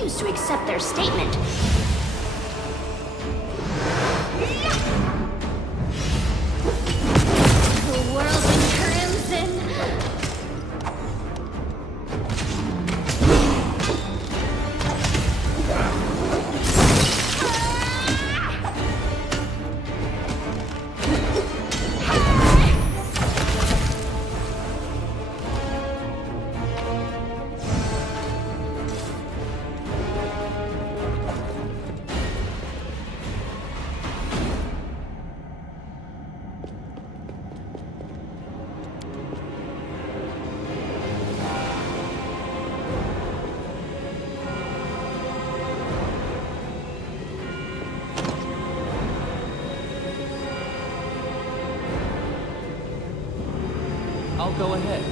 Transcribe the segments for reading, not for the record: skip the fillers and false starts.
refuse to accept their statement. The world in crimson. I'll go ahead.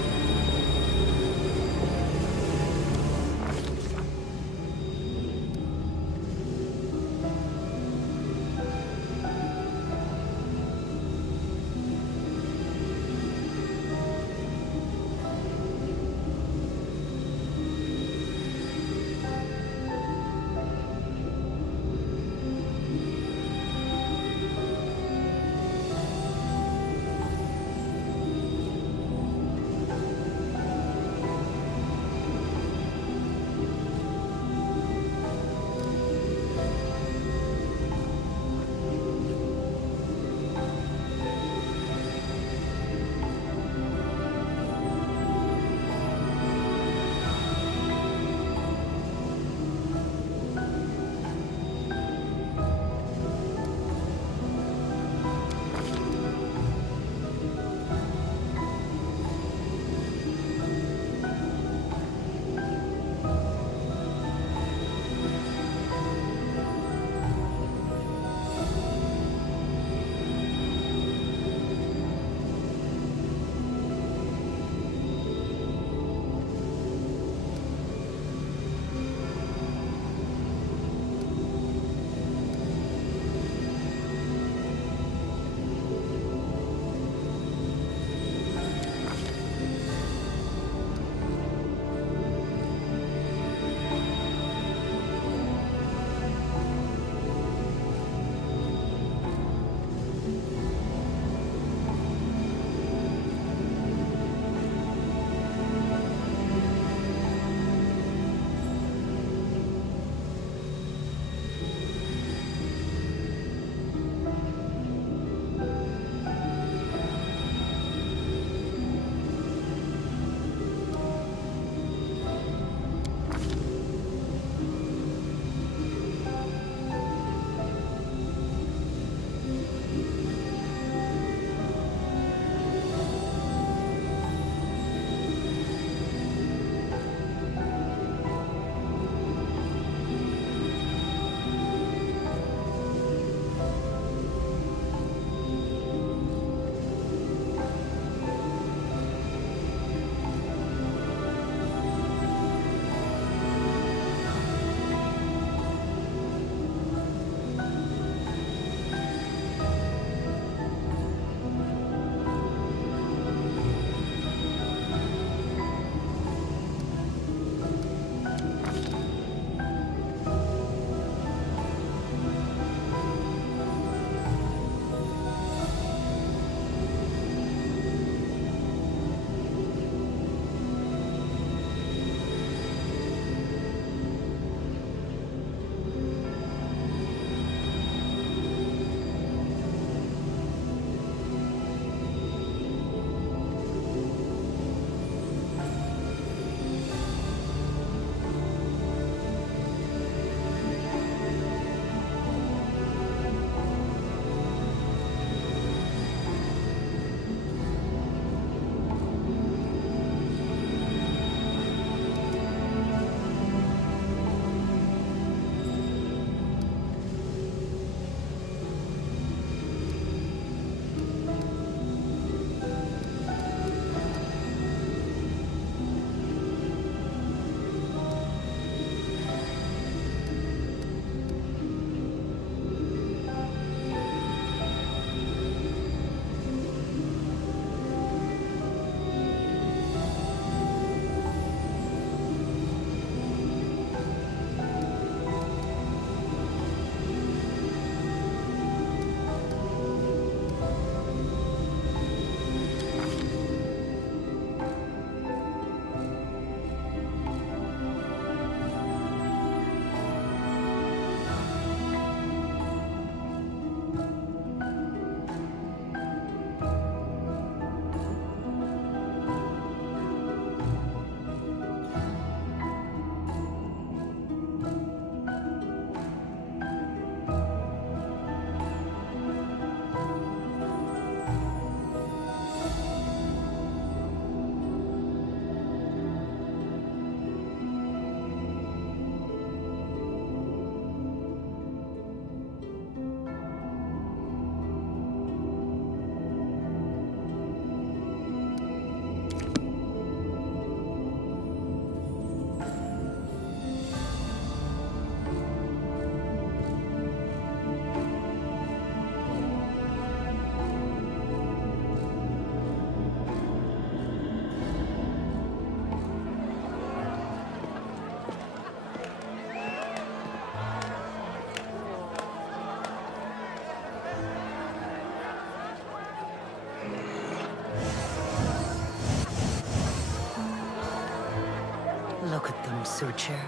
Look at them, Suture.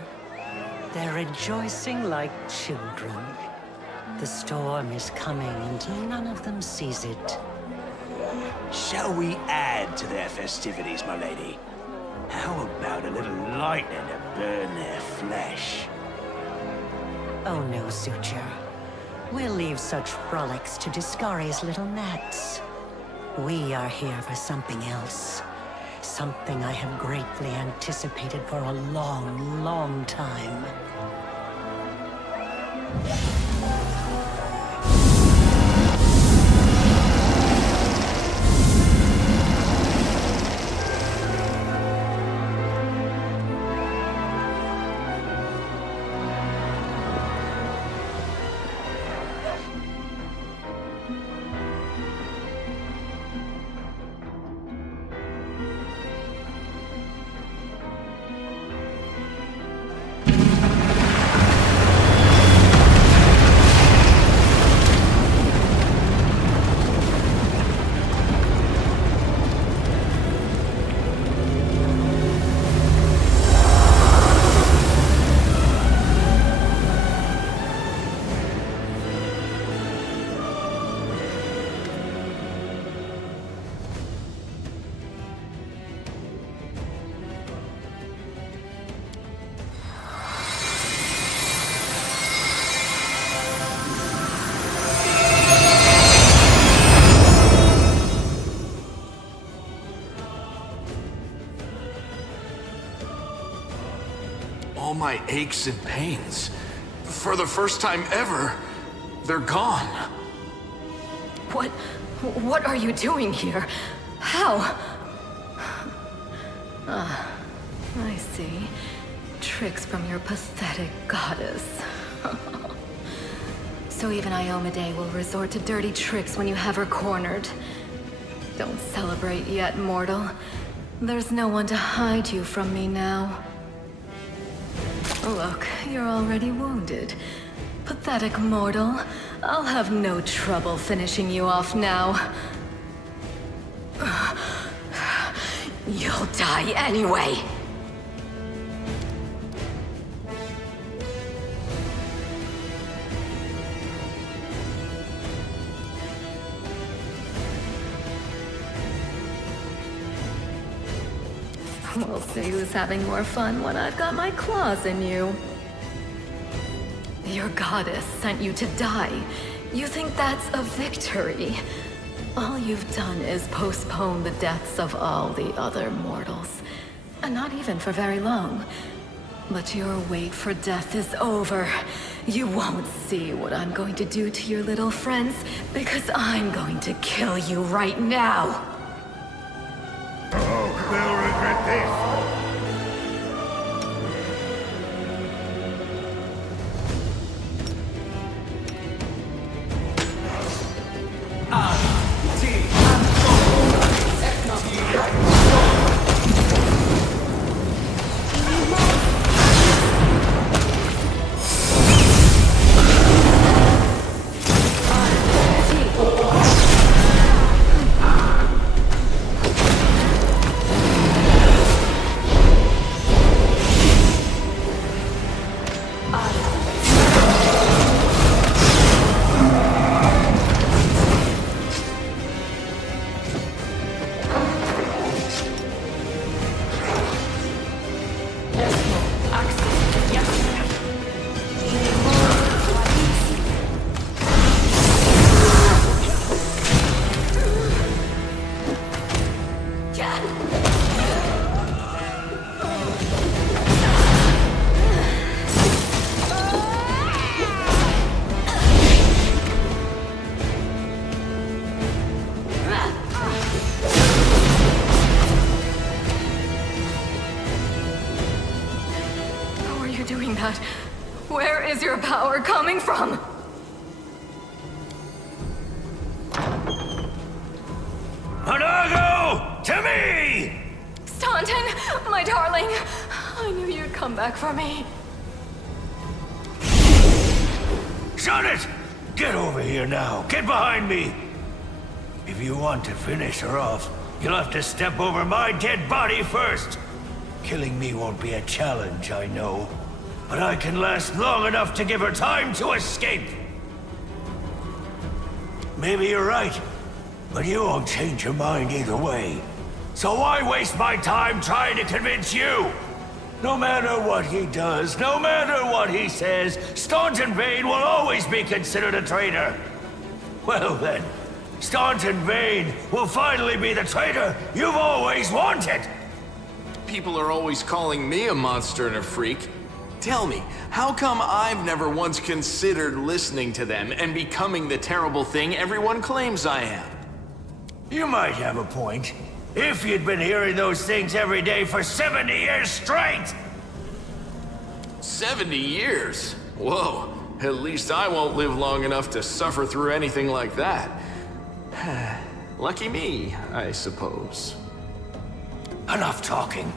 They're rejoicing like children. The storm is coming and none of them sees it. Shall we add to their festivities, my lady? How about a little lightning to burn their flesh? Oh no, Suture. We'll leave such frolics to Discari's little gnats. We are here for something else. Something I have greatly anticipated for a long, long time. All my aches and pains, for the first time ever, they're gone. What are you doing here? How? I see. Tricks from your pathetic goddess. So even Iomade will resort to dirty tricks when you have her cornered. Don't celebrate yet, mortal. There's no one to hide you from me now. Look, you're already wounded. Pathetic mortal. I'll have no trouble finishing you off now. You'll die anyway! We'll see who's having more fun when I've got my claws in you. Your goddess sent you to die. You think that's a victory? All you've done is postpone the deaths of all the other mortals. And not even for very long. But your wait for death is over. You won't see what I'm going to do to your little friends, because I'm going to kill you right now. Oh, they'll regret this. Where is your power coming from? Hanago! To me! Staunton, my darling! I knew you'd come back for me. Shut it! Get over here now. Get behind me. If you want to finish her off, you'll have to step over my dead body first. Killing me won't be a challenge, I know. But I can last long enough to give her time to escape. Maybe you're right, but you won't change your mind either way. So why waste my time trying to convince you? No matter what he does, no matter what he says, Staunton Vane will always be considered a traitor. Well then, Staunton Vane will finally be the traitor you've always wanted! People are always calling me a monster and a freak. Tell me, how come I've never once considered listening to them and becoming the terrible thing everyone claims I am? You might have a point. If you'd been hearing those things every day for 70 years straight! 70 years? Whoa, at least I won't live long enough to suffer through anything like that. Lucky me, I suppose. Enough talking.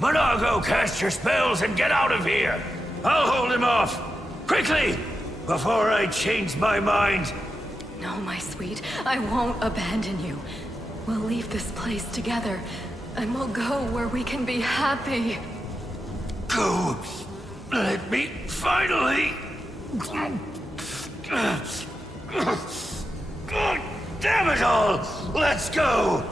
Monago, cast your spells and get out of here! I'll hold him off! Quickly! Before I change my mind! No, my sweet, I won't abandon you. We'll leave this place together, and we'll go where we can be happy. Go! Let me finally... God damn it all! Let's go!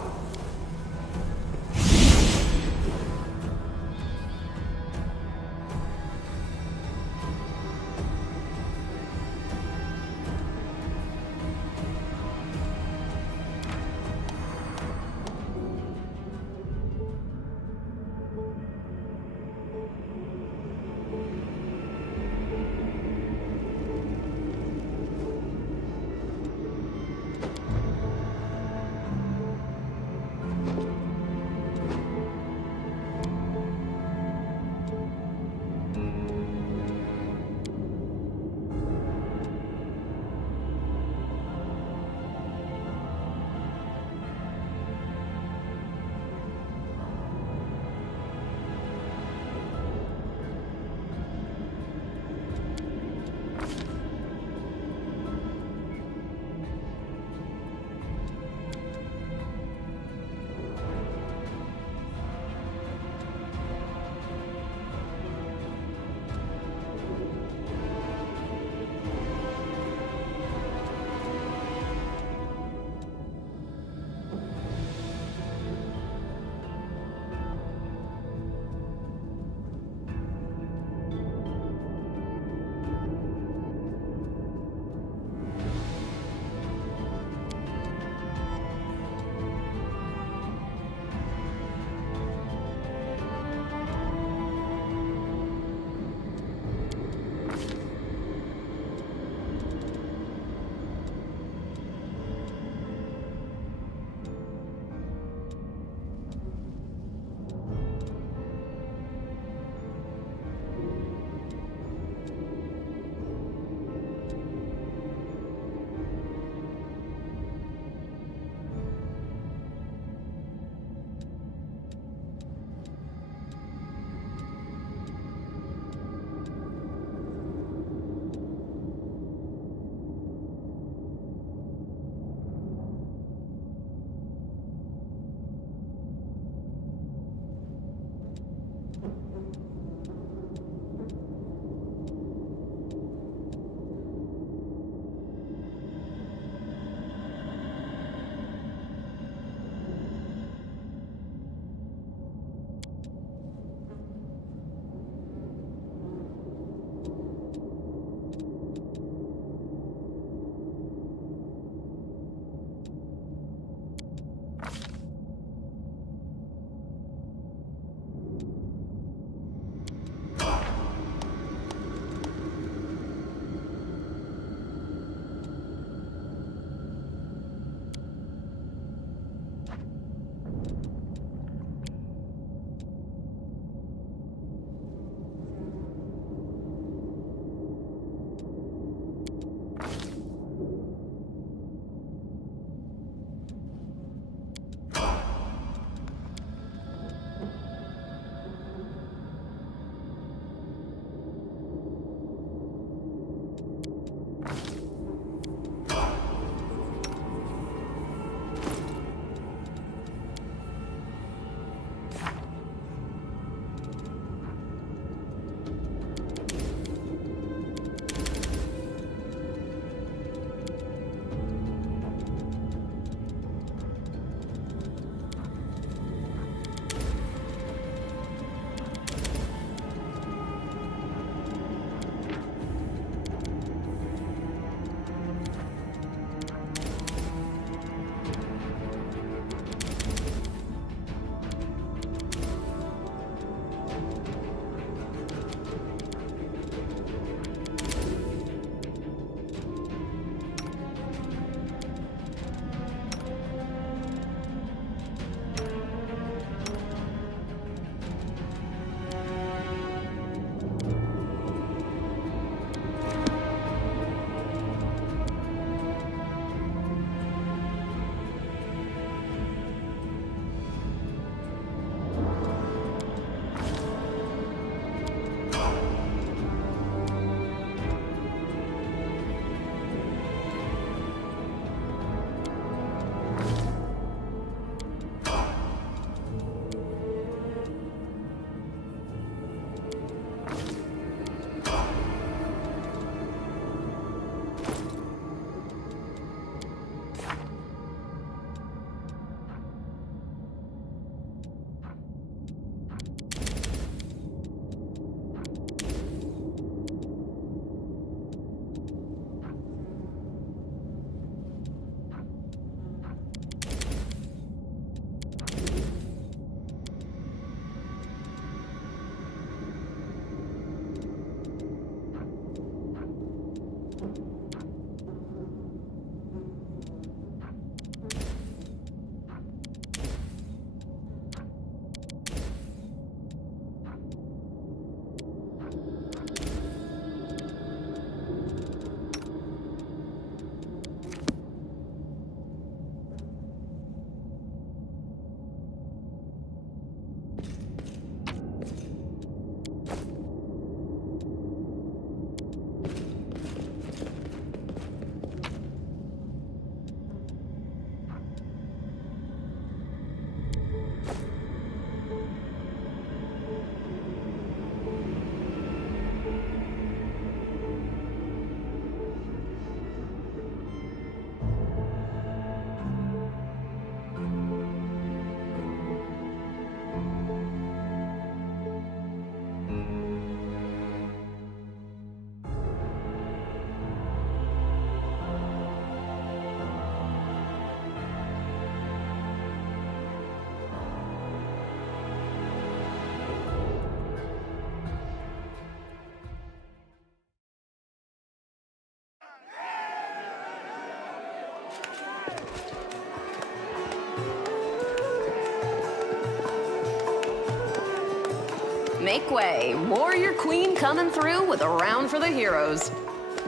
Make way. Warrior Queen coming through with a round for the heroes.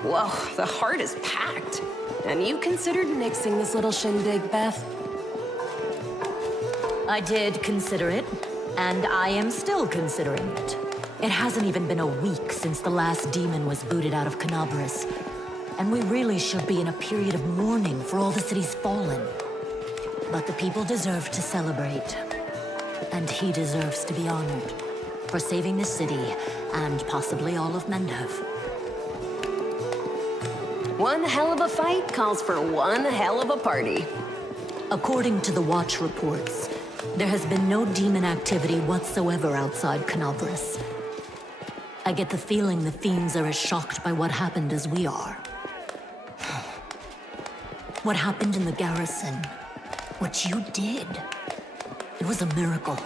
Whoa, the heart is packed. And you considered nixing this little shindig, Beth? I did consider it, and I am still considering it. It hasn't even been a week since the last demon was booted out of Canabras. And we really should be in a period of mourning for all the city's fallen. But the people deserve to celebrate. And he deserves to be honored for saving the city and possibly all of Mendev. One hell of a fight calls for one hell of a party. According to the Watch reports, there has been no demon activity whatsoever outside Canabras. I get the feeling the fiends are as shocked by what happened as we are. What happened in the garrison, what you did, it was a miracle.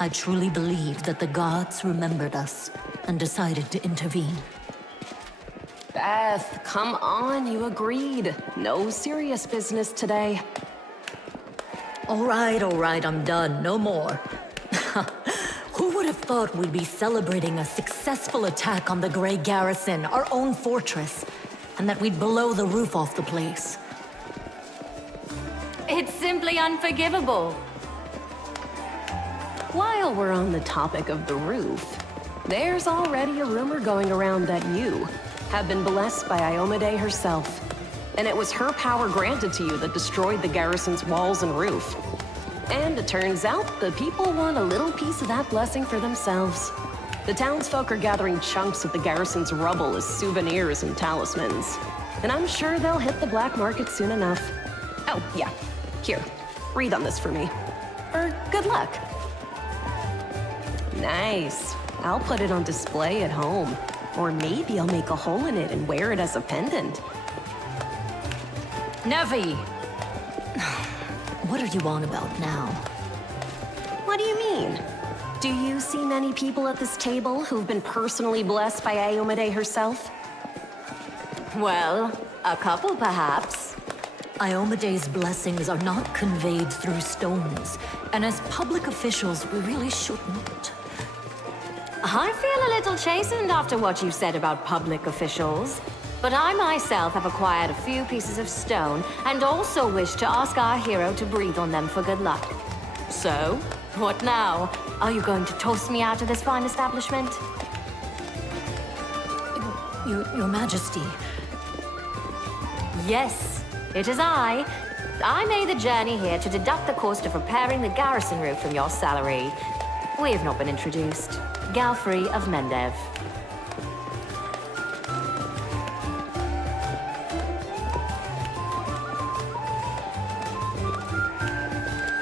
I truly believe that the gods remembered us and decided to intervene. Beth, come on, you agreed. No serious business today. All right, I'm done. No more. Who would have thought we'd be celebrating a successful attack on the Grey Garrison, our own fortress, and that we'd blow the roof off the place? It's simply unforgivable. While we're on the topic of the roof, there's already a rumor going around that you have been blessed by Iomade herself. And it was her power granted to you that destroyed the garrison's walls and roof. And it turns out the people want a little piece of that blessing for themselves. The townsfolk are gathering chunks of the garrison's rubble as souvenirs and talismans. And I'm sure they'll hit the black market soon enough. Oh, yeah. Here, read on this for me. Or good luck. Nice. I'll put it on display at home. Or maybe I'll make a hole in it and wear it as a pendant. Nevi! What are you on about now? What do you mean? Do you see many people at this table who've been personally blessed by Iomade herself? Well, a couple perhaps. Iomade's blessings are not conveyed through stones, and as public officials, we really shouldn't. I feel a little chastened after what you said about public officials. But I myself have acquired a few pieces of stone and also wish to ask our hero to breathe on them for good luck. So, what now? Are you going to toss me out of this fine establishment? Your Majesty. Yes, it is I. I made the journey here to deduct the cost of repairing the garrison roof from your salary. We have not been introduced. Galfrey of Mendev.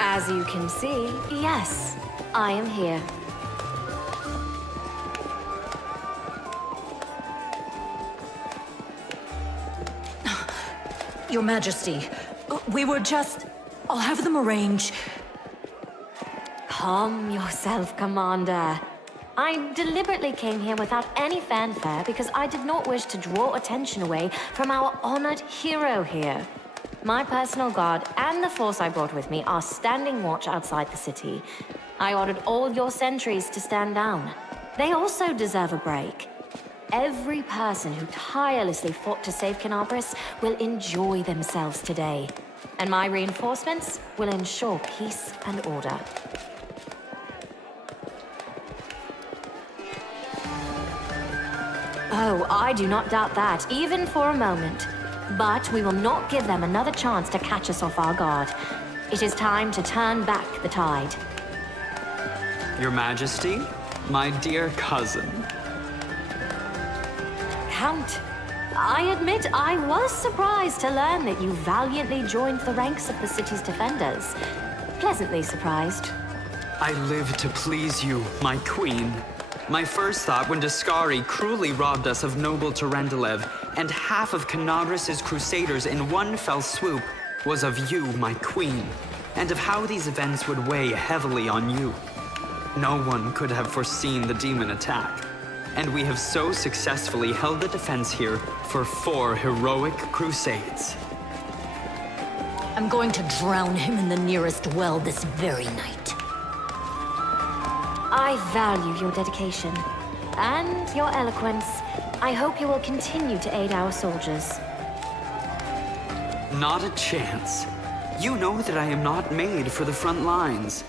As you can see, yes, I am here. Your Majesty, we were just... I'll have them arrange... Calm yourself, Commander. I deliberately came here without any fanfare because I did not wish to draw attention away from our honored hero here. My personal guard and the force I brought with me are standing watch outside the city. I ordered all your sentries to stand down. They also deserve a break. Every person who tirelessly fought to save Canabras will enjoy themselves today. And my reinforcements will ensure peace and order. Oh, I do not doubt that, even for a moment. But we will not give them another chance to catch us off our guard. It is time to turn back the tide. Your Majesty, my dear cousin. Count, I admit I was surprised to learn that you valiantly joined the ranks of the city's defenders. Pleasantly surprised. I live to please you, my queen. My first thought when Daskari cruelly robbed us of noble Terendelev and half of Canabras' crusaders in one fell swoop was of you, my queen, and of how these events would weigh heavily on you. No one could have foreseen the demon attack, and we have so successfully held the defense here for 4 heroic crusades. I'm going to drown him in the nearest well this very night. I I value your dedication and your eloquence. I hope you will continue to aid our soldiers. Not a chance. You know that I am not made for the front lines.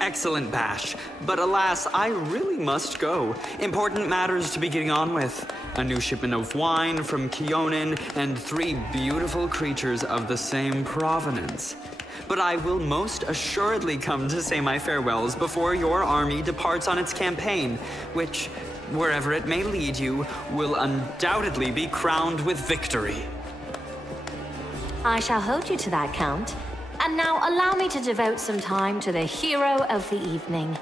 Excellent bash, but alas, I really must go. Important matters to be getting on with. A new shipment of wine from Keonin, and 3 beautiful creatures of the same provenance. But I will most assuredly come to say my farewells before your army departs on its campaign, which, wherever it may lead you, will undoubtedly be crowned with victory. I shall hold you to that, Count. And now allow me to devote some time to the hero of the evening.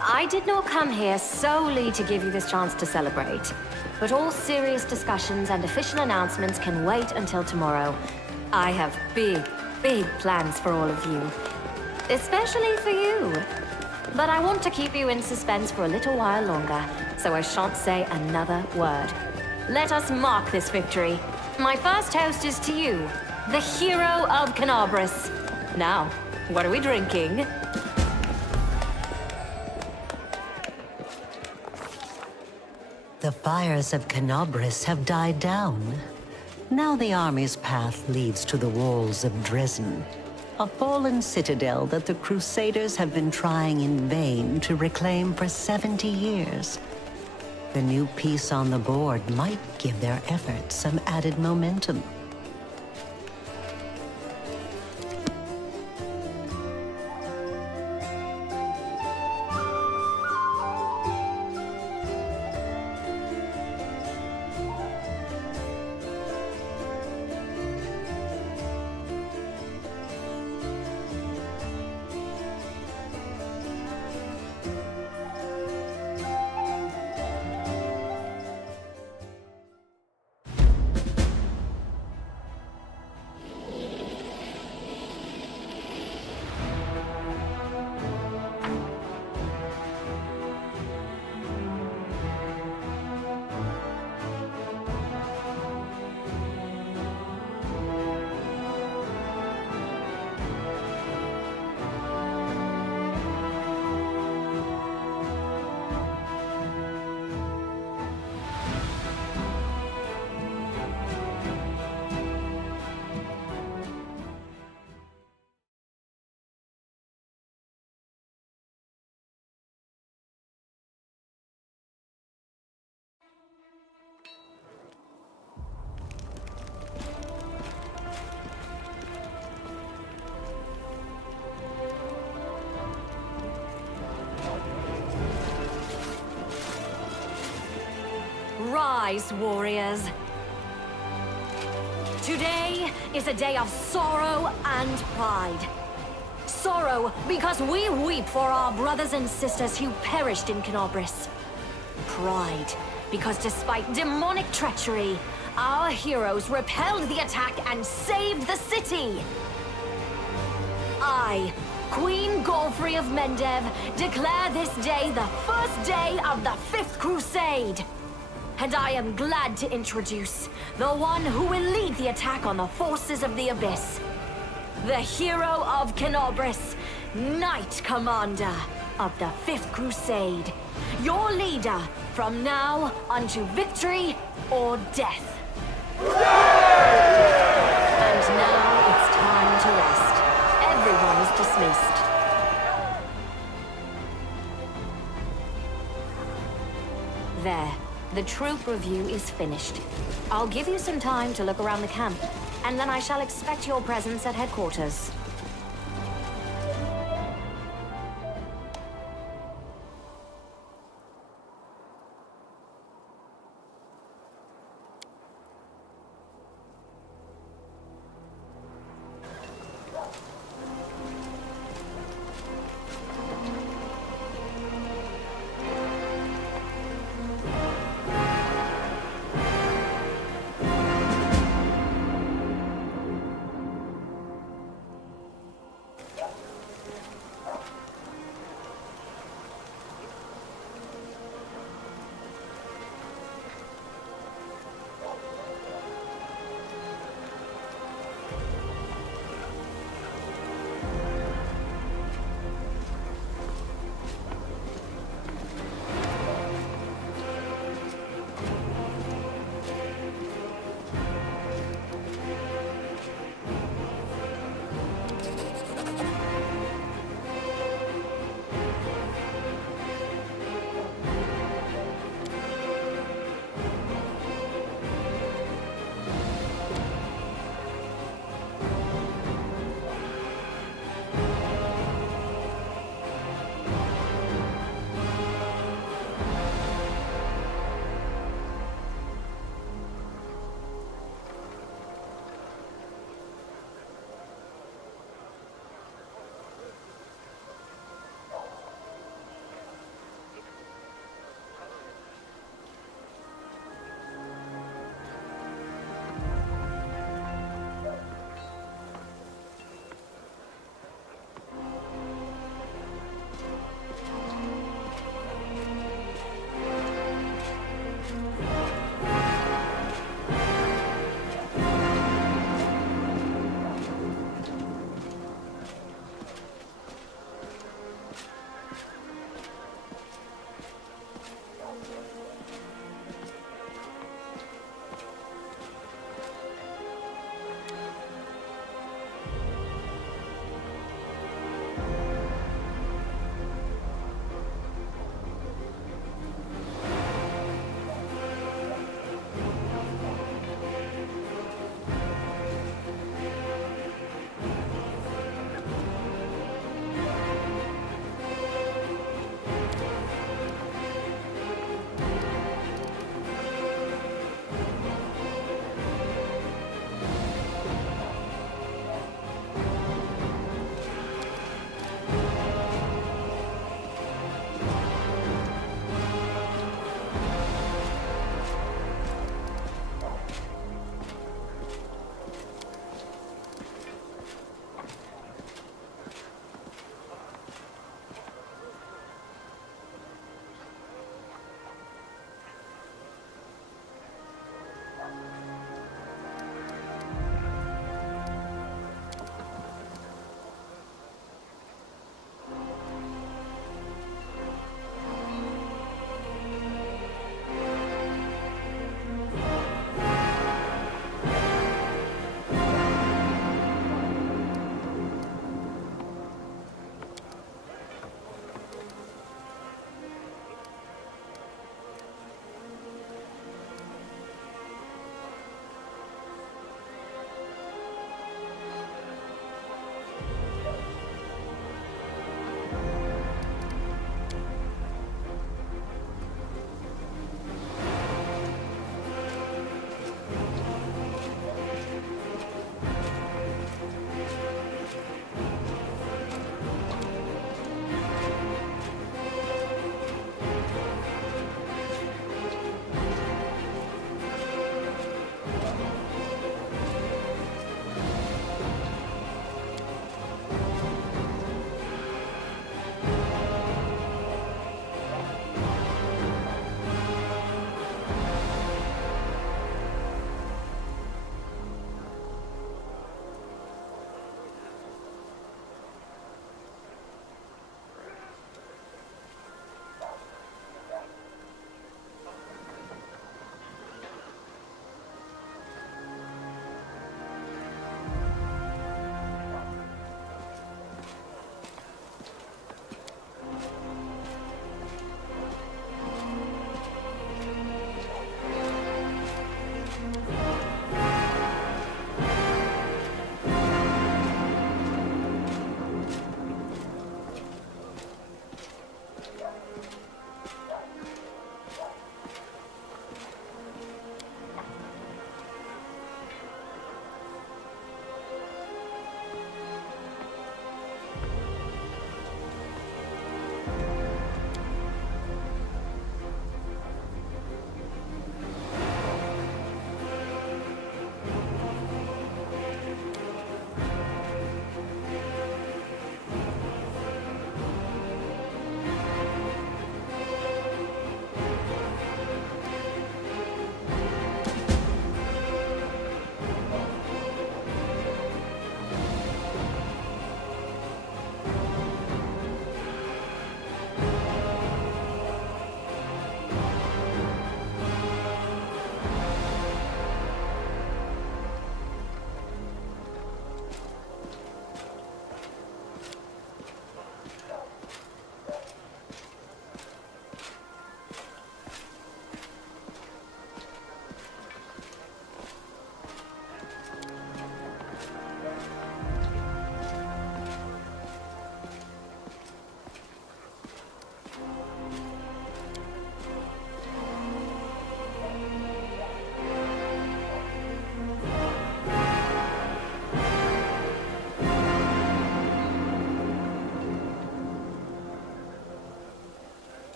I did not come here solely to give you this chance to celebrate, but all serious discussions and official announcements can wait until tomorrow. I have big plans for all of you, especially for you. But I want to keep you in suspense for a little while longer, so I shan't say another word. Let us mark this victory. My first toast is to you, the hero of Canabris. Now, what are we drinking? The fires of Canabris have died down. Now the army's path leads to the walls of Dresden, a fallen citadel that the Crusaders have been trying in vain to reclaim for 70 years. The new piece on the board might give their efforts some added momentum. Rise, warriors. Today is a day of sorrow and pride. Sorrow because we weep for our brothers and sisters who perished in Canabris. Pride because despite demonic treachery, our heroes repelled the attack and saved the city. I, Queen Godfrey of Mendev, declare this day the first day of the 5th Crusade. And I am glad to introduce the one who will lead the attack on the forces of the Abyss. The hero of Canabris, Knight Commander of the 5th Crusade. Your leader from now unto victory or death. And now it's time to rest. Everyone is dismissed. There. The troop review is finished. I'll give you some time to look around the camp, and then I shall expect your presence at headquarters.